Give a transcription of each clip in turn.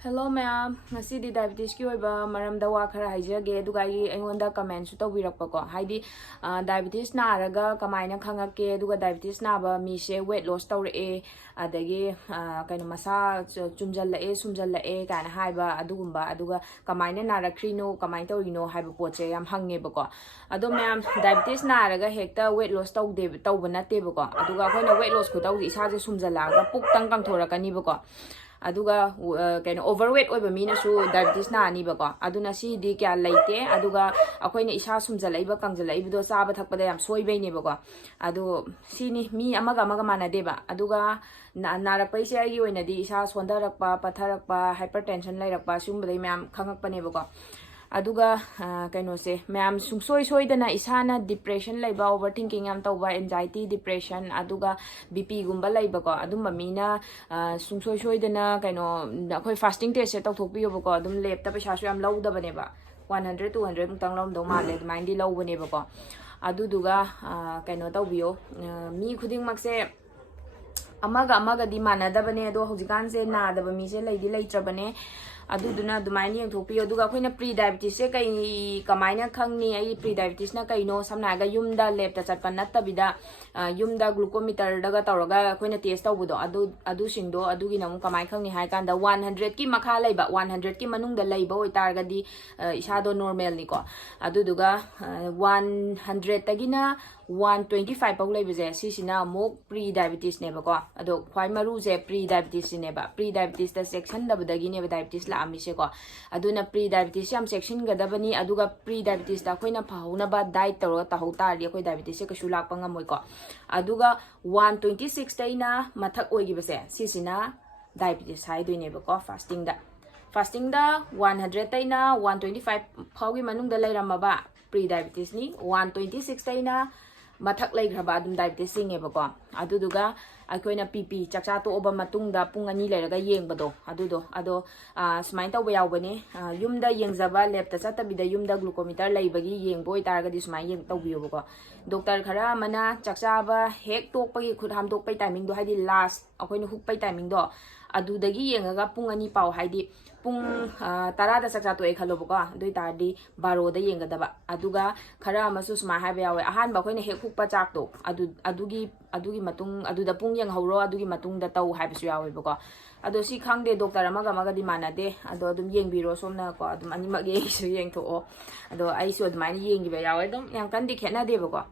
Hello ma'am, ngasi di diabetes ki oiba maramda wa khara haijage aduga ai aingonda comment su tawbirakpa ko haidi diabetes na araga kamaina khangake aduga diabetes na ba mi se weight loss tawre adagi kaino masa chumjalla e kana haiba adugumba aduga kamaina na rakrino kamain tawino haiba poche yam hange bako ado ma'am diabetes na araga hekta weight loss tawba natte bako aduga khoina weight loss ko tawdi isa je sumjalla ga puk tang kang thorakani bako aduga kaino overweight oiba mina su diabetes na ani bako aduna si di kya laite aduga akoina isa sumjalaiba kangjalaiba do chaba thakpada yam soibai ne bako adu sini mi amaga manade ba aduga narakpai se ai oina di isa sondarakpa patharakpa hypertension lairakpa sumbadai myam khangakpa ne bako aduga kaino se myam sungsoi soidana isana depression laiba overthinking am tawba anxiety depression aduga bp gumba laiba ko adumba mina sungsoi soidana kaino akhoi fasting test se tawthokpiyo bako adum lab ta paisa su yam lawda bane ba 100 200 mutang lawm do male mind di law bane bako aduduga kaino tawbiyo mi khuding makse amaga di manada bane do hojikan se na da ba mi se laidi laitrabane aduduna dumaini yang thopi aduga khoina pre diabetes se kai kamaina khangni ai pre diabetes na kaino samna ga yumda lab ta chatpa nattabida yumda glucometer daga tawraga khoina test tawbudo adu singdo adugi namu kamai khangni hai kanda 100 ki makha laiba 100 ki manungda laiba oi targadi isado normal ni ko aduduga 100 tagina 125 pau laibaje sisina mo pre diabetes ne ba ko ado khwai maru je pre diabetes ne ba pre diabetes ta section da badagi ne diabetes la ami se ko aduna pre diabetes yam section ga dabani aduga pre diabetes ta khoina phahuna ba diet tawra ta hota ri khoi diabetes se kasu lak panga moi ko aduga 126 taina mathak oigi base sisina diabetes hai doine ba ko fasting da 100 taina 125 phawi manung da lairam ba pre diabetes ni 126 taina mathak laigraba adum diabetes singe bako aduduga akoina pp chakcha to oba matungda pung ani lairaga yengbado ado smain tawba yawbane yumda yengjaba lab ta chatabida yumda glucometer laibagi yengboi targadi smain yeng tawbiyo bako doctor khara mana chakcha ba hek tokpagi khut ham tokpai timing do haidi last akoina hukpai timing do adudagi yengaga pung ani pau haidi pung tarada chakcha to e khalo bako doi tardi 12 da yengadaba aduga khara amasu sma haiba yawe ahan ba khoina hek hukpa chak to adugi matung aduda pung yang hauro adugi matung da tau haibasu yawe bako ado si khangde doctor amaga di manade ado adum yengbiro somna ko adum ani mag yesu yengtho ado ai su admai yengiba yawe dum yang kandi khena de bako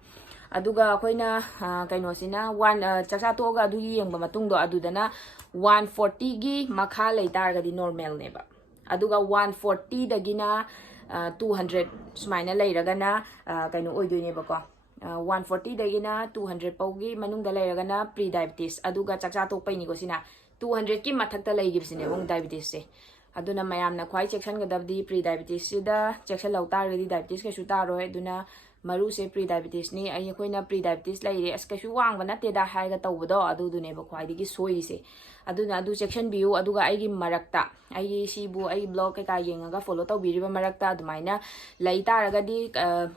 aduga khoina kaino sina one chakcha to ga adugi yengba matung do adudana 140 gi makha leitar ga di normal neba aduga 140 dagina 200 sumaina leiragana kaino oidoi neba ko 140 dagina 200 paugi manungda leiragana pre diabetes aduga chakcha to paini ko sina 200 ki mathakta leigibsine wong diabetes se aduna mayamna khwai section ga dabdi pre diabetes sida section lautar ga di diabetes ke suta roi aduna maru se pre diabetes ni ai khoina pre diabetes laire as kasu wang bana te da hai ga tawdo adudune ba khwai digi soi se aduna adu section view aduga ai gi marakta ai sibu ai blog ka yenga follow taw biriba marakta adumaina lai taraga di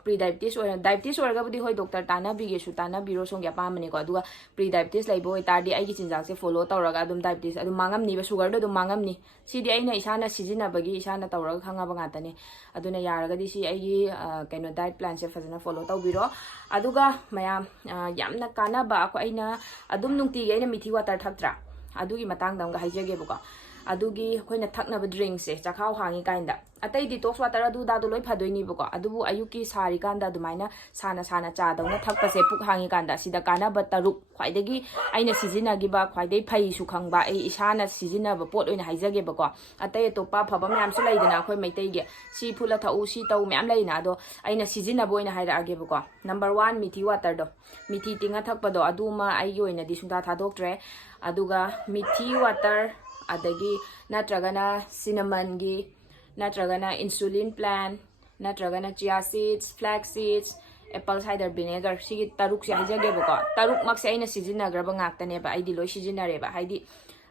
pre diabetes or diabetes or ga budi hoi doctor tana bige su tana biro song ya pamane ko aduga pre diabetes lai boy tardi ai gi chinjak se follow tawraga adum diabetes adu mangam ni ba sugar do mangam ni sidi aina isana sijina bagi isana tawraga khanga ba ngatane aduna yaraga di si ai gi kaino diet plan se fazana follow tawbiro aduga mayam yamna kana ba ko aina adum nungti ge aina mithi water thaktra adugi matangda nga haijage buka adugi khoina thakna ba drink se chakhau hangi kainda atai detox water adu da do loi phadoini buka adubu ayuki sari kanda dumaina sana cha dawna thakpa se puk hangi kanda sida kana ba taruk khwaidagi aina sijina gi ba khwaidai phai su khangba ai isana sijina ba pot oina haijage bako atai to pa phaba myam su laidana khoi maitai ge si phula thau si tau myam laina do aina sijina boina haira age bako number 1 mithi water do mithi tinga thakpa do aduma ai yoina di sungta thadoktre aduga mithi water adagi natragana cinnamon gi natragana insulin plant natragana chia seeds flax seeds apple cider vinegar sigi taruk se hajage bako taruk mak se aina sijinagraba ngaktane ba aidi loi sijinare ba haidi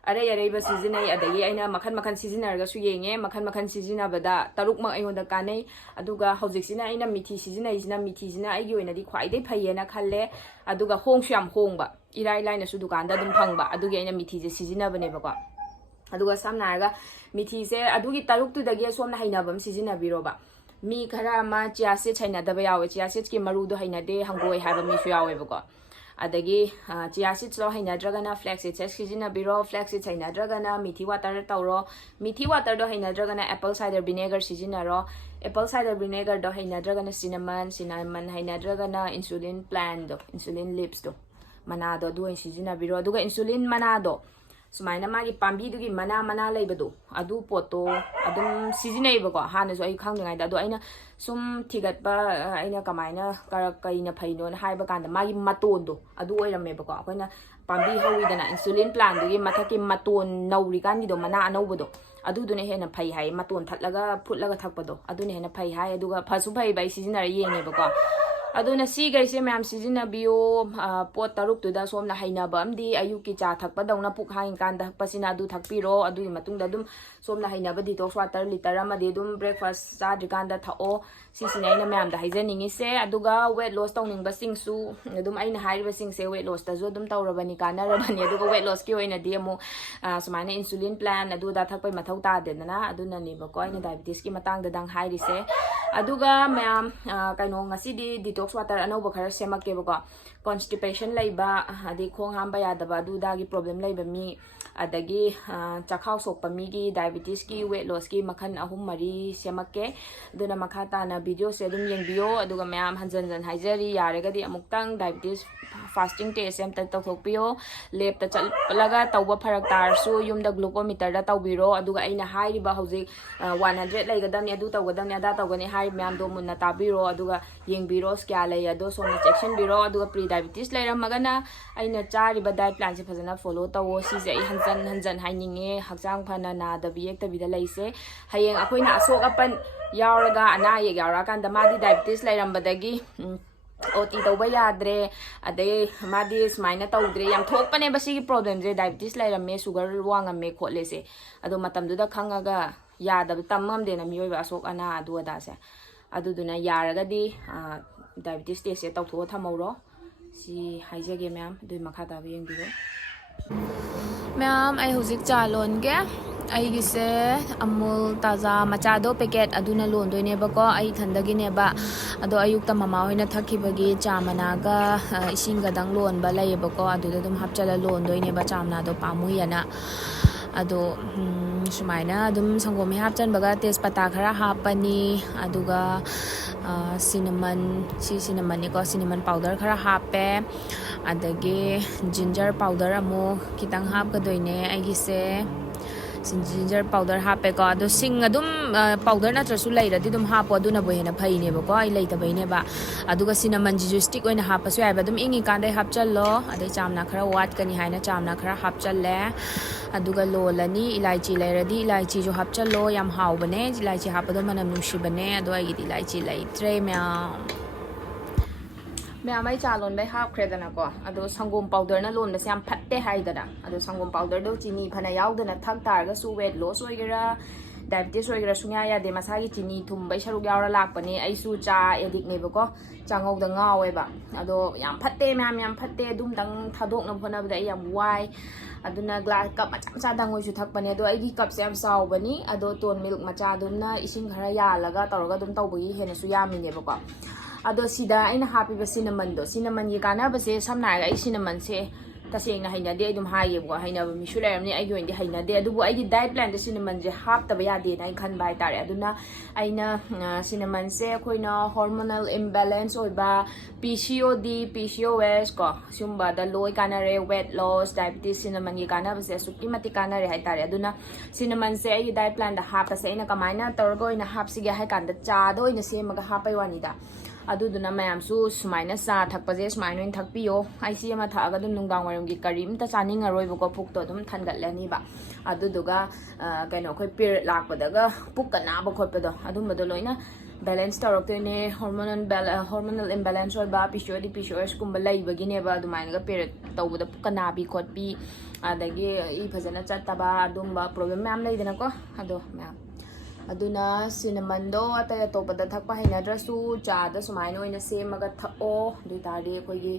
are ba sijinai adagi aina makhan sijinarga su yenge makhan sijinabada taruk mak aionda kanai aduga hojiksina aina mithi sina aigi oina di khwaidai phayena khalle aduga hongsyam hongba irai laina su dukanda dum phangba adugi aina mithi je sijinabane bako aduga samna harga mithi se adugi taruk tu dagi somna hainabam sijinabiroba mi khara ma chia seed hainadaba yawe chia seed ki maru do hainade hangoi haba mi su yawe bako adagi chia seed lo hainadragana flax seed sijinabiro flax seed hainadragana mithi water tawro mithi water do hainadragana apple cider vinegar sijinaro apple cider vinegar do hainadragana cinnamon hainadragana insulin plant do insulin leaves do manado do sijinabiro aduga insulin manado sumaina magi pambi dugi mana leibado adu poto adum sijinaiba ko hana so ai khangdingai da do aina sum thigat ba aina kamaina kaina phaino na haiba kanda magi maton do adu oirame ba ko akoina pambi hawi dana insulin plant dugi mathaki maton nauri kan do mana anauba do adu dune hena phai hai maton thatlaga phutlaga thakpado adu ne hena phai hai aduga phasu phai bai sijinara yenge ba ko aduna si gaise ma'am sijinabiyo pot taruk tu da somna hainaba amdi ayuki cha thakpa dauna puk hain kan da pasina adu thakpiro adu matung da dum somna hainaba detox water liter amadi dum breakfast cha dikan da thao sisina ina ma'am da haijaningi se aduga weight loss tawning ba singsu adum aina haiba sing se weight loss ta zo dum tawrabani kanarabani aduga weight loss ki oina di amu sumaina insulin plan adu da thakpai mathau ta de na aduna ni ba ko ina diabetes ki matang da dang hairi se aduga ma'am kaino ngasi di detox water anauba khara semake ba constipation laiba adi khong hamba yadaba adu dagi problem laiba mi adagi chakhau sokpa mi gi diabetes ki weight loss ki makhan ahum mari semake duna makhata na video se dum yengbiyo aduga ma'am hanjan haijari yarega di amuktang diabetes fasting test sem ta tawthokpiyo lab ta chalpalaga tawba pharak tar su yumda glucometer da tawbiro aduga aina hairiba hojik 100 laigadamni adu tawgadamni ada tawgani hai ma'am do munna tabiro aduga yengbiro kya lay ado somna section biro aduga pre diabetes lairamagana aina chariba diet plan se phajana follow tawo si je hanjan haininge hakjang phana na da biek ta bida laise hayeng akoina asok apan yauraga ana ye yaura kan da madi diabetes lairambadagi oti tawba yadre ade madi smaina tawdre yam thokpane basi problem je diabetes lairamme sugar wangamme khotle se ado matamdu da khangaga yadab tamam de na miyoiba asok ana adu ada se aduduna yaragadi diabetes test se tawtho thamoro si haijage ma'am dui makha da yengbiro ma'am ai hojik cha lon ge ai gise amul taza machado packet aduna lon doine ba ko ai thandagi ne ba ado ayukta mama hoina thakibagi chamana ga isinga dang lon ba lai ba ko adu dum hapchala lon doine ba chamna do pamu yana ado sumaina dum sangom hapchan baga tespata khara hapani aduga cinnamon ni ko cinnamon powder khara hape adage ginger powder amu kitang hap ga doine aigi se ginger powder hape ko ado sing adum powder na trasu lai radi dum hapo aduna bo hena phai ne ba ko ai lai ta bai ne ba aduga cinnamon jiju stick oina hapa su ai ba dum ingi kan dai hapchal lo ade chamna khara wat kani haina chamna khara hapchal le aduga lolani ilaichi lai radi ilaichi jo hapchal lo yam haw bane ilaichi hapa do manam nushi bane ado ai gi ilaichi lai tre mya मैं चालोन बै हापख्रेदना को अदो संगोम powder ना loan बसे फट्टे हाइदना अदो संगोम powder दो चीनी फना यावदना थक तारगा सु वेट लॉस होइगेरा डायबिटीज होइगेरा सुन्या यादे मसागी चीनी थुम बै सरुक यावरा लाकपने आइसु चा एडिक नेबको चांगौदा ngaweba अदो याम फट्टे मैम याम फट्टे दुम दंग थादोकना फोनाबदा याम Y aduna glass cup macha macha dangoi su thakpane ado aigi cup se am saubani ado ton milk macha dumna ising khara yalaga tawraga dum tawbagi hena su yamine bako ado sida aina happy ba cinnamon yi kana ba se samna ga cinnamon se taseng na haina de dum haye bo haina ba misu layamni ai goin de haina de adu bo ai diet plan de cinnamon je hap ta ba ya de nai khan bai tare aduna aina cinnamon se koina hormonal imbalance oi ba PCOD PCOS ko sumba da loi kana re weight loss diabetes cinnamon yi kana ba se sukki mati kana re hai tare aduna cinnamon se ai diet plan da hap ta se ina kamaina torgo ina hap sige hai kan da cha do ina se maga hapai wani da aduduna mayam su sumaina sa thakpaje sumaina in thakpiyo aisi ama thaga dum nungdang warum gi karim ta chaning aroi bo ko puk to dum thangatlani ba aduduga kaino khoi period lakpadaga puk kana ba khotpado adum bodo loina balance tarokne hormonal imbalance or ba PCOD PCOS kumba laibagi ne ba adumaina ga period tawboda puk kana bi khotpi adagi I phajana chatta ba adum ba problem mam laidana ko ado mam ꯑꯗꯨꯅ cinnamon-ꯗꯣ ꯑꯇꯩ ꯑꯇꯣꯞꯄꯗ ꯊꯛꯄ ꯍꯩꯅꯗ꯭ꯔꯁꯨ ꯆꯥꯗ ꯁꯨꯃꯥꯏꯅ ꯑꯣꯏꯅ ꯁꯦꯝꯃꯒ ꯊꯛꯑꯣ ꯑꯗꯨ ꯑꯣꯏꯇꯥꯔꯗꯤ ꯑꯩꯈꯣꯏꯒꯤ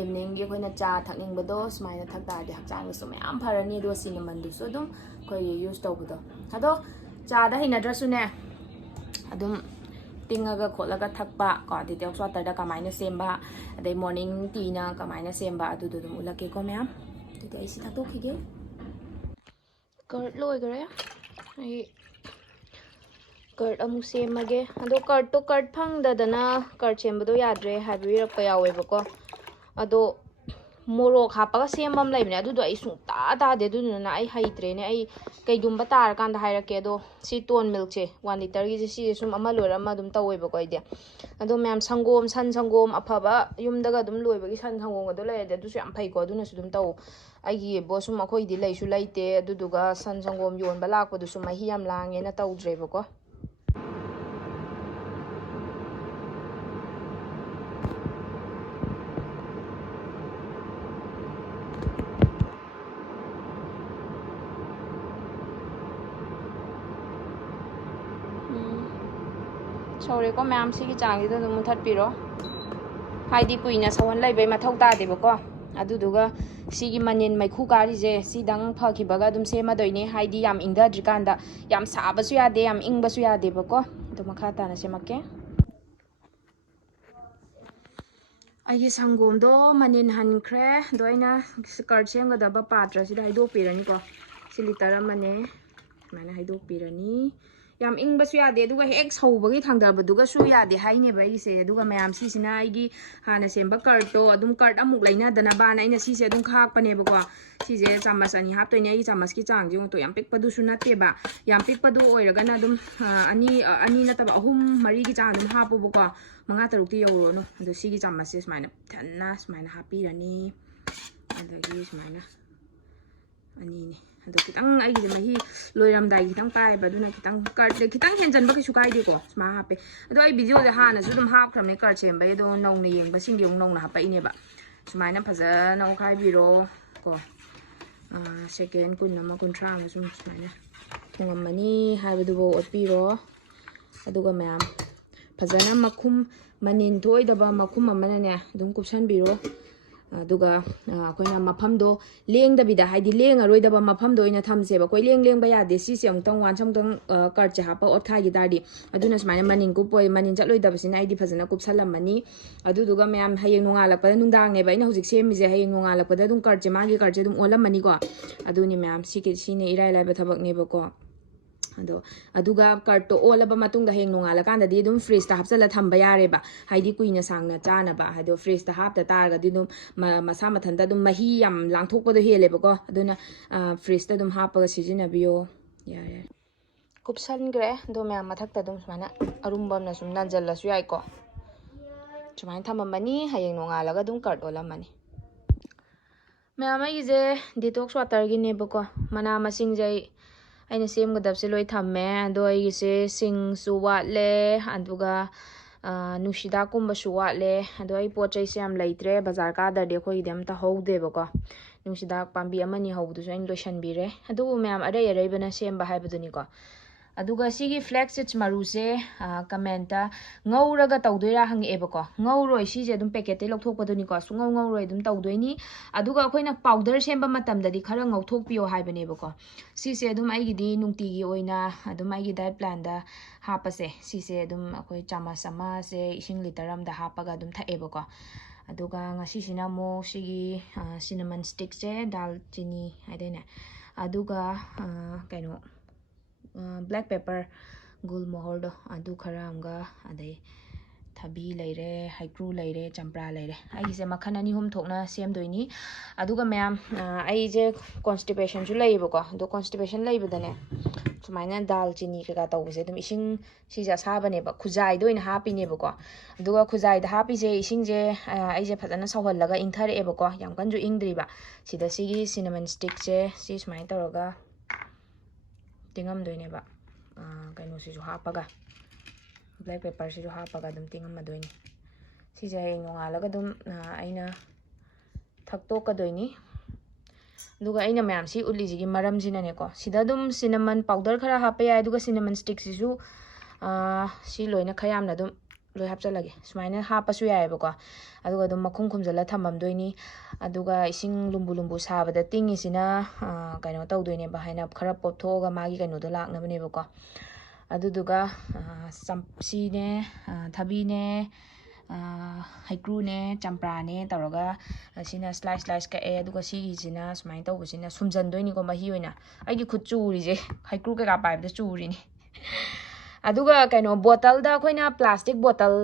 ꯏꯚꯅꯤꯡꯒꯤ ꯑꯩꯈꯣꯏꯅ ꯆꯥ ꯊꯛꯅꯤꯡꯕꯗꯣ ꯁꯨꯃꯥꯏꯅ ꯊꯛ ꯇꯥꯔꯗꯤ ꯍꯛꯆꯥꯡꯗꯁꯨ ꯃꯌꯥꯝ ꯐꯔꯅꯤ ꯑꯗꯨꯒ cinnamon-ꯗꯨꯁꯨ ꯑꯗꯨꯝ ꯑꯩꯈꯣꯏ ꯌꯨꯁ ꯇꯧꯕꯗꯣ ꯑꯗꯣ ꯆꯥꯗ ꯍꯩꯅꯗ꯭ꯔꯁꯨꯅꯦ ꯑꯗꯨꯝ ꯇꯤꯡꯉꯒ ꯈꯣꯠꯂꯒ ꯊꯛꯄ ꯀꯣ ꯗꯤꯇꯣꯛꯁ ꯋꯥꯇꯔꯗ ꯀꯃꯥꯏꯅ ꯁꯦꯝꯕ ꯑꯗꯩ ꯃꯣꯔꯅꯤꯡ ꯇꯤꯅ ꯀꯃꯥꯏꯅ ꯁꯦꯝꯕ ꯑꯗꯨꯗꯣ ꯑꯗꯨꯝ ꯎꯠꯂꯛꯀꯦꯀꯣ ꯃꯌꯥꯝ ꯑꯗꯨꯗꯤ ꯑꯩ ꯁꯤ ꯊꯛꯇꯣꯛꯈꯤꯒꯦ ꯀꯔꯠ ꯂꯣꯏꯈ꯭ꯔꯦ ꯑꯩ ꯀꯔꯠ ꯑꯃꯨꯛ ꯁꯦꯝꯃꯒꯦ ꯑꯗꯣ ꯀꯔꯠ ꯐꯪꯗꯗꯅ ꯀꯔꯠ ꯁꯦꯝꯕꯗꯣ ꯌꯥꯗ꯭ꯔꯦ ꯍꯥꯏꯕꯤꯔꯛꯄ ꯌꯥꯎꯋꯦꯕꯀꯣ ꯑꯗꯣ ꯃꯣꯔꯣꯛ ꯍꯥꯞꯄꯒ ꯁꯦꯝꯕ ꯑꯃ ꯂꯩꯕꯅꯦ ꯑꯗꯨꯗꯣ ꯑꯩ ꯁꯨꯡꯇꯥ ꯇꯥꯗꯦ ꯑꯗꯨꯗꯨꯅ ꯑꯩ ꯍꯩꯇ꯭ꯔꯦꯅꯦ ꯑꯩ ꯀꯩꯒꯨꯝꯕ ꯇꯥꯔꯀꯥꯟꯗ ꯍꯥꯏꯔꯛꯀꯦ ꯑꯗꯣ ꯁꯤ ꯇꯣꯟ ꯃꯤꯜꯛꯁꯦ 1 ꯂꯤꯇꯔꯒꯤꯁꯦ ꯁꯤꯁꯦ ꯁꯨꯝ ꯑꯃ ꯂꯣꯏꯔ ꯑꯃ ꯑꯗꯨꯝ ꯇꯧꯋꯦꯕꯀꯣ ꯑꯩꯗꯤ ꯑꯗꯣ ꯃꯌꯥꯝ ꯁꯪꯒꯣꯝ ꯁꯟ ꯁꯪꯒꯣꯝ ꯑꯐꯕ ꯌꯨꯝꯗꯒ ꯑꯗꯨꯝ ꯂꯣꯏꯕꯒꯤ ꯁꯟ ꯁꯪꯒꯣꯝꯒꯗꯣ ꯂꯩꯔꯗꯤ ꯑꯗꯨꯁꯨ ꯌꯥꯝ ꯐꯩꯀꯣ ꯑꯗꯨꯅꯁꯨ ꯑꯗꯨꯝ ꯇꯧ ꯑꯩꯒꯤꯕꯣ ꯁꯨꯝ ꯑꯩꯈꯣꯏꯗꯤ ꯂꯩꯁꯨ ꯂꯩꯇꯦ ꯑꯗꯨꯗꯨꯒ ꯁꯟ ꯁꯪꯒꯣꯝ ꯌꯣꯟꯕ ꯂꯥꯛꯄꯗꯨꯁꯨ ꯃꯍꯤ ꯌꯥꯝ ꯂꯥꯡꯉꯦꯅ ꯇꯧꯗ꯭ꯔꯦꯕꯀꯣ ꯁꯧꯔꯦꯀꯣ ꯃꯌꯥꯝ ꯁꯤꯒꯤ ꯆꯥꯡꯁꯤꯗ ꯑꯗꯨꯝ ꯃꯨꯊꯠꯄꯤꯔꯣ ꯍꯥꯏꯗꯤ ꯀꯨꯏꯅ ꯁꯧꯍꯟ ꯂꯩꯕꯩ ꯃꯊꯧ ꯇꯥꯗꯦꯕꯀꯣ ꯑꯗꯨꯗꯨꯒ ꯁꯤꯒꯤ ꯃꯅꯤꯟ ꯃꯩꯈꯨ ꯀꯥꯔꯤꯁꯦ ꯁꯤꯗꯪ ꯐꯈꯤꯕꯒ ꯑꯗꯨꯝ ꯁꯦꯝꯃꯗꯣꯏꯅꯦ ꯍꯥꯏꯗꯤ ꯌꯥꯝ ꯏꯪꯊꯗ꯭ꯔꯤꯀꯥꯟꯗ ꯌꯥꯝ ꯁꯥꯕꯁꯨ ꯌꯥꯗꯦ ꯌꯥꯝ ꯏꯪꯕꯁꯨ ꯌꯥꯗꯦꯕꯀꯣ ꯑꯗꯨ ꯃꯈꯥ ꯇꯥꯅ ꯁꯦꯝꯃꯛꯀꯦ ꯑꯩꯒꯤ ꯁꯪꯒꯣꯝꯗꯣ ꯃꯅꯤꯟ ꯍꯟꯈ꯭ꯔꯦ ꯑꯗꯣ ꯑꯩꯅ ꯀꯔꯠ ꯁꯦꯝꯒꯗꯕ ꯄꯥꯇ꯭ꯔꯁꯤꯗ ꯍꯩꯗꯣꯛꯄꯤꯔꯅꯤꯀꯣ ꯁꯤ ꯂꯤꯇꯔ ꯑꯃꯅꯦ ꯁꯨꯃꯥꯏꯅ ꯍꯩꯗꯣꯛꯄꯤꯔꯅꯤ ꯌꯥꯝ ꯏꯪꯕꯁꯨ ꯌꯥꯗꯦ ꯑꯗꯨꯒ ꯍꯦꯛ ꯁꯧꯕꯒꯤ ꯊꯥꯡꯊꯕꯗꯨꯒꯁꯨ ꯌꯥꯗꯦ ꯍꯥꯏꯅꯦꯕ ꯑꯩꯒꯤꯁꯦ ꯑꯗꯨꯒ ꯃꯌꯥꯝ ꯁꯤꯁꯤꯅ ꯑꯩꯒꯤ ꯍꯥꯟꯅ ꯁꯦꯝꯕ ꯀꯔꯠꯇꯣ ꯑꯗꯨꯝ ꯀꯔꯠ ꯑꯃꯨꯛ ꯂꯩꯅꯗꯅꯕꯅ ꯑꯩꯅ ꯁꯤꯁꯦ ꯑꯗꯨꯝ ꯈꯥꯛꯄꯅꯦꯕꯀꯣ ꯁꯤꯁꯦ ꯆꯥꯃꯁ 2 ꯍꯥꯞꯇꯣꯏꯅꯦ ꯑꯩꯒꯤ ꯆꯥꯃꯁꯀꯤ ꯆꯥꯡꯁꯦ ꯌꯦꯡꯉꯨꯇꯣ ꯌꯥꯝ ꯄꯤꯛꯄꯗꯨꯁꯨ ꯅꯠꯇꯦꯕ ꯌꯥꯝ ꯄꯤꯛꯄꯗꯨ ꯑꯣꯏꯔꯒꯅ ꯑꯗꯨꯝ ꯑꯅꯤ ꯅꯠꯇꯕ 3 4ꯒꯤ ꯆꯥꯡ ꯑꯗꯨꯝ ꯍꯥꯞꯄꯣꯕꯀꯣ 5 6ꯇꯤ ꯌꯧꯔꯨꯔꯅꯨ ꯑꯗꯣ ꯁꯤꯒꯤ ꯆꯥꯃꯁꯁꯦ ꯁꯨꯃꯥꯏꯅ ꯊꯟꯅ ꯁꯨꯃꯥꯏꯅ ꯍꯥꯞꯄꯤꯔꯅꯤ ꯑꯗꯒꯤ ꯁꯨꯃꯥꯏꯅ ꯑꯅꯤꯅꯤ ꯑꯗꯣ ꯈꯤꯇꯪ ꯑꯩꯒꯤꯁꯦ ꯃꯍꯤ ꯂꯣꯏꯔꯝꯗꯥꯏ ꯈꯤꯇꯪ ꯄꯥꯏꯕ ꯑꯗꯨꯅ ꯈꯤꯇꯪ ꯀꯔꯠ ꯈꯤꯇꯪ ꯍꯦꯟꯖꯟꯕ ꯀꯩꯁꯨ ꯀꯥꯏꯗꯦꯀꯣ ꯁꯨꯃꯥꯏꯅ ꯍꯥꯞꯄꯦ ꯑꯗꯣ ꯑꯩ ꯚꯤꯗꯤꯑꯣꯁꯦ ꯍꯥꯟꯅꯁꯨ ꯑꯗꯨꯝ ꯍꯥꯞꯈ꯭ꯔꯕꯅꯦ ꯀꯔꯠ ꯁꯦꯝꯕꯩ ꯑꯗꯣ ꯅꯧꯅ ꯌꯦꯡꯕꯁꯤꯡꯒꯤ ꯑꯃꯨꯛ ꯅꯧꯅ ꯍꯥꯞꯄꯛꯏꯅꯦꯕ ꯁꯨꯃꯥꯏꯅ ꯐꯖꯅ ꯑꯣꯠꯈꯥꯏꯕꯤꯔꯣ ꯀꯣ ꯁꯦꯀꯦꯟ 20 ꯑꯃ 30 ꯑꯃ ꯁꯨꯝ ꯁꯨꯃꯥꯏꯅ ꯊꯨꯡꯉꯝꯃꯅꯤ ꯍꯥꯏꯕꯗꯨꯐꯥꯎ ꯑꯣꯠꯄꯤꯔꯣ ꯑꯗꯨꯒ ꯃꯌꯥꯝ ꯐꯖꯅ ꯃꯈꯨꯝ ꯃꯅꯤꯟ ꯊꯣꯛꯑꯣꯏꯗꯕ ꯃꯈꯨꯝ ꯑꯃꯅꯅꯦ ꯑꯗꯨꯝ ꯀꯨꯞꯁꯟꯕꯤꯔꯣ ꯑꯗꯨꯒ ꯑꯩꯈꯣꯏꯅ ꯃꯐꯝꯗꯣ ꯂꯦꯡꯗꯕꯤꯗ ꯍꯥꯏꯗꯤ ꯂꯦꯡꯉꯔꯣꯏꯗꯕ ꯃꯐꯝꯗꯣ ꯑꯣꯏꯅ ꯊꯝꯁꯦꯕ ꯑꯩꯈꯣꯏ ꯂꯦꯡꯕ ꯌꯥꯗꯦ ꯁꯤꯁꯦ ꯑꯃꯨꯛꯇꯪ ꯑꯃꯨꯛꯇꯪ ꯀꯔꯠꯁꯦ ꯍꯥꯞꯄ ꯑꯣꯠꯈꯥꯏꯈꯤ ꯇꯥꯔꯗꯤ ꯑꯗꯨꯅ ꯁꯨꯃꯥꯏꯅ ꯃꯅꯤꯟ ꯀꯨꯞꯄꯣꯏ ꯃꯅꯤꯟ ꯆꯠꯂꯣꯏꯗꯕꯁꯤꯅ ꯑꯩꯗꯤ ꯐꯖꯅ ꯀꯨꯞꯁꯜꯂꯝꯃꯅꯤ ꯑꯗꯨꯗꯨꯒ ꯃꯌꯥꯝ ꯍꯌꯦꯡ ꯅꯣꯡꯉꯥꯜꯂꯛꯄꯗ ꯅꯨꯡꯗꯥꯡꯅꯦꯕ ꯑꯩꯅ ꯍꯧꯖꯤꯛ ꯁꯦꯝꯃꯤꯁꯦ ꯍꯌꯦꯡ ꯅꯣꯡꯉꯥꯜꯂꯛꯄꯗ ꯑꯗꯨꯝ ꯃꯥꯒꯤ ꯀꯔꯠꯁꯦ ꯑꯗꯨꯝ ꯑꯣꯜꯂꯝꯃꯅꯤꯀꯣ ꯑꯗꯨꯅꯤ ꯃꯌꯥꯝ ꯁꯤꯅ ꯏꯔꯥꯏ ꯂꯥꯏꯕ ꯊꯕꯛꯅꯦꯕꯀꯣ ꯑꯗꯣ ꯑꯗꯨꯒ ꯀꯔꯠꯇꯣ ꯑꯣꯜꯂꯕ ꯃꯇꯨꯡꯗ ꯍꯌꯦꯡ ꯅꯣꯡꯉꯥꯜꯂꯀꯥꯟꯗꯗꯤ ꯑꯗꯨꯝ ꯐ꯭ꯔꯤꯖꯇ ꯍꯥꯞꯆꯜꯂ ꯊꯝꯕ ꯌꯥꯔꯦꯕ ꯍꯥꯏꯗꯤ ꯀꯨꯏꯅ ꯁꯥꯡꯅ ꯆꯥꯅꯕ ꯍꯥꯏꯗꯣ ꯐ꯭ꯔꯤꯖꯇ ꯍꯥꯞꯇ ꯇꯥꯔꯒꯗꯤ ꯑꯗꯨꯝ ꯃꯁꯥ ꯃꯊꯟꯇ ꯑꯗꯨꯝ ꯃꯍꯤ ꯌꯥꯝ ꯂꯥꯡꯊꯣꯛꯄꯗꯣ ꯍꯦꯜꯂꯦꯕꯀꯣ ꯑꯗꯨꯅ ꯐ꯭ꯔꯤꯖꯇ ꯑꯗꯨꯝ ꯍꯥꯞꯄꯒ ꯁꯤꯖꯤꯟꯅꯕꯤꯌꯣ ꯌꯥꯔꯦ ꯀꯨꯞꯁꯟꯈ꯭ꯔꯦ ꯑꯗꯣ ꯃꯌꯥꯝ ꯃꯊꯛꯇ ꯑꯗꯨꯝ ꯁꯨꯃꯥꯏꯅ ꯑꯔꯨꯝꯕ ꯑꯃꯅ ꯁꯨꯝ ꯅꯟꯖꯜꯂꯁꯨ ꯌꯥꯏꯀꯣ ꯁꯨꯃꯥꯏꯅ ꯊꯝꯃꯝꯃꯅꯤ ꯍꯌꯦꯡ ꯅꯣꯡꯉꯥꯜꯂꯒ ꯑꯗꯨꯝ ꯀꯔꯠ ꯑꯣꯜꯂꯝꯃꯅꯤ ꯃꯌꯥꯝ ꯑꯩꯒꯤꯁꯦ ꯗꯤꯇꯣꯛꯁ ꯋꯥꯇꯔꯒꯤꯅꯦꯕꯀꯣ ꯃꯅꯥ ꯃꯁꯤꯡꯁꯦ ꯑꯩꯅ ꯁꯦꯝꯒꯗꯕꯁꯦ ꯂꯣꯏ ꯊꯝꯃꯦ ꯑꯗꯣ ꯑꯩꯒꯤꯁꯦ ꯁꯤꯡꯁꯨ ꯋꯥꯠꯂꯦ ꯑꯗꯨꯒ ꯅꯨꯡꯁꯤꯗꯥꯛꯀꯨꯝꯕꯁꯨ ꯋꯥꯠꯂꯦ ꯑꯗꯣ ꯑꯩ ꯄꯣꯠ ꯆꯩꯁꯦ ꯌꯥꯝ ꯂꯩꯇ꯭ꯔꯦ ꯕꯖꯥꯔ ꯀꯥꯗ꯭ꯔꯗꯤ ꯑꯩꯈꯣꯏꯒꯤꯗꯤ ꯑꯝꯇ ꯍꯧꯗꯦꯕꯀꯣ ꯅꯨꯡꯁꯤꯗꯥꯛ ꯄꯥꯝꯕꯤ 1 2 ꯍꯧꯕꯗꯨꯁꯨ ꯑꯩꯅ ꯂꯣꯏꯁꯟꯕꯤꯔꯦ ꯑꯗꯨꯕꯨ ꯃꯌꯥꯝ ꯑꯔꯩꯕꯅ ꯁꯦꯝꯕ ꯍꯥꯏꯕꯗꯨꯅꯤꯀꯣ ꯑꯗꯨꯒ ꯁꯤꯒꯤ ꯐ꯭ꯂꯦꯛꯁ ꯁꯤꯗ꯭ꯁ ꯃꯔꯨꯁꯦ ꯀꯃꯦꯟꯇ ꯉꯧꯔꯒ ꯇꯧꯗꯣꯏꯔꯥ ꯍꯪꯉꯛꯑꯦꯕꯀꯣ ꯉꯧꯔꯣꯏ ꯁꯤꯁꯦ ꯑꯗꯨꯝ ꯄꯦꯀꯦꯠꯇꯩ ꯂꯧꯊꯣꯛꯄꯗꯨꯅꯤꯀꯣ ꯉꯧꯔꯣꯏ ꯑꯗꯨꯝ ꯇꯧꯗꯣꯏꯅꯤ ꯑꯗꯨꯒ ꯑꯩꯈꯣꯏꯅ ꯄꯥꯎꯗꯔ ꯁꯦꯝꯕ ꯃꯇꯝꯗꯗꯤ ꯈꯔ ꯉꯧꯊꯣꯛꯄꯤꯌꯣ ꯍꯥꯏꯕꯅꯦꯕꯀꯣ ꯁꯤꯁꯦ ꯑꯗꯨꯝ ꯑꯩꯒꯤꯗꯤ ꯅꯨꯡꯇꯤꯒꯤ ꯑꯣꯏꯅ ꯑꯗꯨꯝ ꯑꯩꯒꯤ ꯗꯥꯏꯠ ꯄ꯭ꯂꯥꯟꯗ ꯍꯥꯞꯄꯁꯦ ꯁꯤꯁꯦ ꯑꯗꯨꯝ ꯑꯩꯈꯣꯏ ꯆꯥꯃꯁ ꯑꯃꯁꯦ ꯏꯁꯤꯡ ꯂꯤꯇꯔ ꯑꯃꯗ ꯍꯥꯞꯄꯒ ꯑꯗꯨꯝ ꯊꯛꯑꯦꯕꯀꯣ ꯑꯗꯨꯒ ꯉꯁꯤꯁꯤꯅ ꯑꯃꯨꯛ ꯁꯤꯒꯤ cinnamon sticksꯦ ꯗꯥꯜ ꯆꯤꯅꯤ ꯍꯥꯏꯗꯣꯏꯅꯦ ꯑꯗꯨꯒ ꯀꯩꯅꯣ black pepper ꯒꯨꯜ ꯃꯣꯍꯣꯔꯗꯣ ꯑꯗꯨ ꯈꯔ ꯑꯃꯒ ꯑꯗꯩ ꯊꯕꯤ ꯂꯩꯔꯦ ꯍꯩꯀ꯭ꯔꯨ ꯂꯩꯔꯦ ꯆꯝꯄ꯭ꯔꯥ ꯂꯩꯔꯦ ꯑꯩꯒꯤꯁꯦ ꯃꯈꯜ 2 3 ꯊꯣꯛꯅ ꯁꯦꯝꯗꯣꯏꯅꯤ ꯑꯗꯨꯒ ꯃꯌꯥꯝ ꯑꯩꯁꯦ ꯀꯣꯟꯁꯇꯤꯄꯦꯁꯟꯁꯨ ꯂꯩꯌꯦꯕꯀꯣ ꯑꯗꯣ ꯀꯣꯟꯁꯇꯤꯄꯦꯁꯟ ꯂꯩꯕꯗꯅꯦ ꯁꯨꯃꯥꯏꯅ ꯗꯥꯜ ꯆꯤꯅꯤ ꯀꯩꯀꯥ ꯇꯧꯕꯁꯦ ꯑꯗꯨꯝ ꯏꯁꯤꯡ ꯁꯤꯁꯦ ꯑꯁꯥꯕꯅꯦꯕ ꯈꯨꯖꯥꯏꯗ ꯑꯣꯏꯅ ꯍꯥꯞꯄꯤꯅꯦꯕꯀꯣ ꯑꯗꯨꯒ ꯈꯨꯖꯥꯏꯗ ꯍꯥꯞꯄꯤꯁꯦ ꯏꯁꯤꯡꯁꯦ ꯑꯩꯁꯦ ꯐꯖꯅ ꯁꯧꯍꯜꯂꯒ ꯏꯪꯊꯔꯛꯑꯦꯕꯀꯣ ꯌꯥꯝ ꯀꯟꯁꯨ ꯏꯪꯗ꯭ꯔꯤꯕ ꯁꯤꯗ ꯁꯤꯒꯤ cinnamon stickꯁꯦ ꯁꯤ ꯁꯨꯃꯥꯏꯅ ꯇꯧꯔꯒ ꯇꯤꯡꯉꯝꯗꯣꯏꯅꯦꯕ ꯀꯩꯅꯣꯁꯤꯁꯨ ꯍꯥꯞꯄꯒ black pepperꯁꯤꯁꯨ ꯍꯥꯞꯄꯒ ꯑꯗꯨꯝ ꯇꯤꯡꯉꯝꯃꯗꯣꯏꯅꯤ ꯁꯤꯁꯦ ꯍꯌꯦꯡ ꯅꯣꯡꯉꯥꯜꯂꯒ ꯑꯗꯨꯝ ꯑꯩꯅ ꯊꯛꯇꯣꯛꯀꯗꯣꯏꯅꯤ ꯑꯗꯨꯒ ꯑꯩꯅ ꯃꯌꯥꯝ ꯁꯤ ꯎꯠꯂꯤꯁꯤꯒꯤ ꯃꯔꯝꯁꯤꯅꯅꯦꯀꯣ ꯁꯤꯗ ꯑꯗꯨꯝ cinnamon powder ꯈꯔ ꯍꯥꯞꯄ ꯌꯥꯏ ꯑꯗꯨꯒ cinnamon sticksꯤꯁꯨ ꯁꯤ ꯂꯣꯏꯅ ꯈꯔ ꯌꯥꯝꯅ ꯑꯗꯨꯝ ꯂꯣꯏ ꯍꯥꯞꯆꯜꯂꯒꯦ ꯁꯨꯃꯥꯏꯅ ꯍꯥꯞꯄꯁꯨ ꯌꯥꯏꯑꯕꯀꯣ ꯑꯗꯨꯒ ꯑꯗꯨꯝ ꯃꯈꯨꯝ ꯈꯨꯝꯖꯤꯜꯂ ꯊꯝꯃꯝꯗꯣꯏꯅꯤ ꯑꯗꯨꯒ ꯏꯁꯤꯡ ꯂꯨꯝꯕꯨ ꯂꯨꯝꯕꯨ ꯁꯥꯕꯗ ꯇꯤꯡꯉꯤꯁꯤꯅ ꯀꯩꯅꯣ ꯇꯧꯗꯣꯏꯅꯦꯕ ꯍꯥꯏꯅ ꯈꯔ ꯄꯣꯞꯊꯣꯛꯑꯒ ꯃꯥꯒꯤ ꯀꯩꯅꯣꯗꯣ ꯂꯥꯛꯅꯕꯅꯦꯕꯀꯣ ꯑꯗꯨꯗꯨꯒ ꯁꯤꯅꯦ ꯊꯕꯤꯅꯦ ꯍꯩꯀ꯭ꯔꯨꯅꯦ ꯆꯝꯄ꯭ꯔꯥꯅꯦ ꯇꯧꯔꯒ ꯁꯤꯅ ꯁ꯭ꯂꯥꯏꯁ ꯀꯛꯑꯦ ꯑꯗꯨꯒ ꯁꯤꯒꯤꯁꯤꯅ ꯁꯨꯃꯥꯏꯅ ꯇꯧꯕꯁꯤꯅ ꯁꯨꯝꯖꯟꯗꯣꯏꯅꯤꯀꯣ ꯃꯍꯤ ꯑꯣꯏꯅ ꯑꯩꯒꯤ ꯈꯨꯠ ꯆꯨꯔꯤꯁꯦ ꯍꯩꯀ꯭ꯔꯨ ꯀꯩꯀꯥ ꯄꯥꯏꯕꯗ ꯆꯨꯔꯤꯅꯤ ꯑꯗꯨꯒ ꯀꯩꯅꯣ ꯕꯣꯇꯜꯗ ꯑꯩꯈꯣꯏꯅ ꯄ꯭ꯂꯥꯁꯇꯤꯛ ꯕꯣꯇꯜ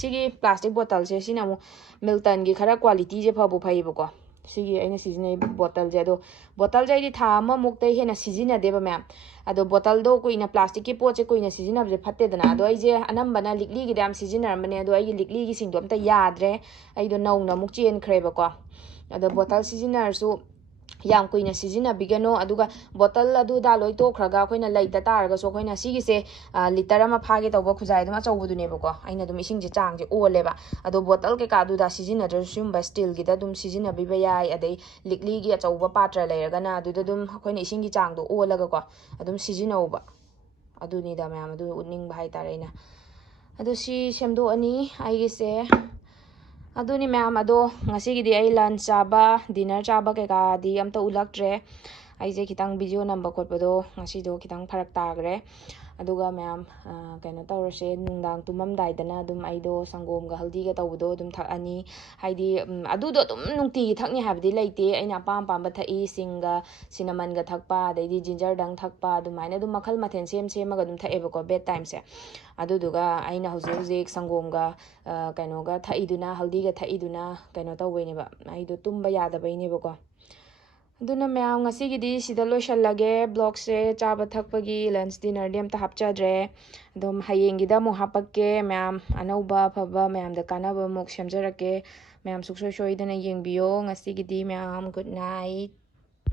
ꯁꯤꯒꯤ ꯄ꯭ꯂꯥꯁꯇꯤꯛ ꯕꯣꯇꯜꯁꯦ ꯁꯤꯅ ꯑꯃꯨꯛ ꯃꯤꯜꯇꯟꯒꯤ ꯈꯔ ꯀ꯭ꯋꯥꯂꯤꯇꯤꯁꯦ ꯐꯩꯌꯦꯕꯀꯣ ꯁꯤꯒꯤ ꯑꯩꯅ ꯁꯤꯖꯤꯟꯅꯩ ꯕꯣꯇꯜꯁꯦ ꯑꯗꯣ ꯕꯣꯇꯜꯁꯦ ꯑꯩꯗꯤ ꯊꯥ ꯑꯃꯃꯨꯛꯇꯩ ꯍꯦꯟꯅ ꯁꯤꯖꯤꯟꯅꯗꯦꯕ ꯃꯌꯥꯝ ꯑꯗꯣ ꯕꯣꯇꯜꯗꯣ ꯀꯨꯏꯅ ꯄ꯭ꯂꯥꯁꯇꯤꯛꯀꯤ ꯄꯣꯠꯁꯦ ꯀꯨꯏꯅ ꯁꯤꯖꯤꯟꯅꯕꯁꯦ ꯐꯠꯇꯦꯗꯅ ꯑꯗꯣ ꯑꯩꯁꯦ ꯑꯅꯝꯕꯅ ꯂꯤꯛꯂꯤꯒꯤꯗ ꯌꯥꯝ ꯁꯤꯖꯤꯟꯅꯔꯝꯕꯅꯦ ꯑꯗꯣ ꯑꯩꯒꯤ ꯂꯤꯛꯂꯤꯒꯤꯁꯤꯡꯗꯣ ꯑꯝꯇ ꯌꯥꯗ꯭ꯔꯦ ꯑꯩꯗꯣ ꯅꯧꯅ ꯑꯃꯨꯛ ꯆꯦꯟꯈ꯭ꯔꯦꯕꯀꯣ ꯑꯗꯣ ꯕꯣꯇꯜ ꯁꯤꯖꯤꯟꯅꯔꯁꯨ ꯌꯥꯝ ꯀꯨꯏꯅ ꯁꯤꯖꯤꯟꯅꯕꯤꯒꯅꯣ ꯑꯗꯨꯒ ꯕꯣꯇꯜ ꯑꯗꯨꯗ ꯂꯣꯏ ꯇꯣꯛꯈ꯭ꯔꯒ ꯑꯩꯈꯣꯏꯅ ꯂꯩꯇ ꯇꯥꯔꯒꯁꯨ ꯑꯩꯈꯣꯏꯅ ꯁꯤꯒꯤꯁꯦ ꯂꯤꯇꯔ ꯑꯃ ꯐꯥꯒꯦ ꯇꯧꯕ ꯈꯨꯖꯥꯏ ꯑꯗꯨꯝ ꯑꯆꯧꯕꯗꯨꯅꯦꯕꯀꯣ ꯑꯩꯅ ꯑꯗꯨꯝ ꯏꯁꯤꯡꯁꯦ ꯆꯥꯡꯁꯦ ꯑꯣꯜꯂꯦꯕ ꯑꯗꯣ ꯕꯣꯇꯜ ꯀꯩꯀꯥꯗꯨꯗ ꯁꯤꯖꯤꯟꯅꯗ꯭ꯔꯁꯨ ꯁꯤꯒꯨꯝꯕ ꯁ꯭ꯇꯤꯜꯒꯤꯗ ꯑꯗꯨꯝ ꯁꯤꯖꯤꯟꯅꯕꯤꯕ ꯌꯥꯏ ꯑꯗꯩ ꯂꯤꯛꯂꯤꯒꯤ ꯑꯆꯧꯕ ꯄꯥꯇ꯭ꯔ ꯂꯩꯔꯒꯅ ꯑꯗꯨꯗ ꯑꯗꯨꯝ ꯑꯩꯈꯣꯏꯅ ꯏꯁꯤꯡꯒꯤ ꯆꯥꯡꯗꯣ ꯑꯣꯜꯂꯒꯀꯣ ꯑꯗꯨꯝ ꯁꯤꯖꯤꯟꯅꯧꯕ ꯑꯗꯨꯅꯤꯗ ꯃꯌꯥꯝ ꯑꯗꯨ ꯎꯠꯅꯤꯡꯕ ꯍꯥꯏꯇꯥꯔꯦ ꯑꯩꯅ ꯑꯗꯣ ꯁꯤ ꯁꯦꯝꯗꯣꯛꯑꯅꯤ ꯑꯩꯒꯤꯁꯦ ꯑꯗꯨꯅꯤ ꯃꯌꯥꯝ ꯑꯗꯣ ꯉꯁꯤꯒꯤꯗꯤ ꯑꯩ ꯂꯟꯆ ꯆꯥꯕ ꯗꯤꯅꯔ ꯆꯥꯕ ꯀꯩꯀꯥꯗꯤ ꯑꯝꯇ ꯎꯠꯂꯛꯇ꯭ꯔꯦ ꯑꯩꯁꯦ ꯈꯤꯇꯪ ꯚꯤꯗꯤꯑꯣ ꯅꯝꯕ ꯈꯣꯠꯄꯗꯣ ꯉꯁꯤꯗꯣ ꯈꯤꯇꯪ ꯐꯔꯛ ꯇꯥꯈ꯭ꯔꯦ ꯑꯗꯨꯒ ꯃꯌꯥꯝ ꯀꯩꯅꯣ ꯇꯧꯔꯁꯦ ꯅꯨꯡꯗꯥꯡ ꯇꯨꯝꯃꯝꯗꯥꯏꯗꯅ ꯑꯗꯨꯝ ꯑꯩꯗꯣ ꯁꯪꯒꯣꯝꯒ ꯍꯜꯗꯤꯒ ꯇꯧꯕꯗꯣ ꯑꯗꯨꯝ ꯊꯛꯑꯅꯤ ꯍꯥꯏꯗꯤ ꯑꯗꯨꯗꯣ ꯑꯗꯨꯝ ꯅꯨꯡꯇꯤꯒꯤ ꯊꯛꯅꯤ ꯍꯥꯏꯕꯗꯤ ꯂꯩꯇꯦ ꯑꯩꯅ ꯑꯄꯥꯝ ꯑꯄꯥꯝꯕ ꯊꯛꯏ ꯁꯤꯡꯒ ꯁꯤꯅꯃꯟꯒ ꯊꯛꯄ ꯑꯗꯩꯗꯤ ꯖꯤꯟꯖꯔꯗꯪ ꯊꯛꯄ ꯑꯗꯨꯃꯥꯏꯅ ꯑꯗꯨꯝ ꯃꯈꯜ ꯃꯊꯦꯜ ꯁꯦꯝꯃꯒ ꯑꯗꯨꯝ ꯊꯛꯑꯦꯕꯀꯣ ꯕꯦꯠ ꯇꯥꯏꯝꯁꯦ ꯑꯗꯨꯗꯨꯒ ꯑꯩꯅ ꯍꯧꯖꯤꯛ ꯁꯪꯒꯣꯝꯒ ꯀꯩꯅꯣꯒ ꯊꯛꯏꯗꯨꯅ ꯍꯜꯗꯤꯒ ꯊꯛꯏꯗꯨꯅ ꯀꯩꯅꯣ ꯇꯧꯕꯩꯅꯦꯕ ꯑꯩꯗꯣ ꯇꯨꯝꯕ ꯌꯥꯗꯕꯩꯅꯦꯕꯀꯣ ꯑꯗꯨꯅ ꯃꯌꯥꯝ ꯉꯁꯤꯒꯤꯗꯤ ꯁꯤꯗ ꯂꯣꯏꯁꯜꯂꯒꯦ ꯕ꯭ꯂꯣꯛꯁꯦ ꯆꯥꯕ ꯊꯛꯄꯒꯤ ꯂꯟꯆ ꯗꯤꯅꯔꯗꯤ ꯑꯝꯇ ꯍꯥꯞꯆꯗ꯭ꯔꯦ ꯑꯗꯨꯝ ꯍꯌꯦꯡꯒꯤꯗ ꯑꯃꯨꯛ ꯍꯥꯞꯄꯛꯀꯦ ꯃꯌꯥꯝ ꯑꯅꯧꯕ ꯑꯐꯕ ꯃꯌꯥꯝꯗ ꯀꯥꯟꯅꯕ ꯑꯃꯨꯛ ꯁꯦꯝꯖꯔꯛꯀꯦ ꯃꯌꯥꯝ ꯁꯨꯡꯁꯣꯏ ꯁꯣꯏꯗꯅ ꯌꯦꯡꯕꯤꯌꯣ ꯉꯁꯤꯒꯤꯗꯤ ꯃꯌꯥꯝ ꯒꯨꯗ ꯅꯥꯏꯠ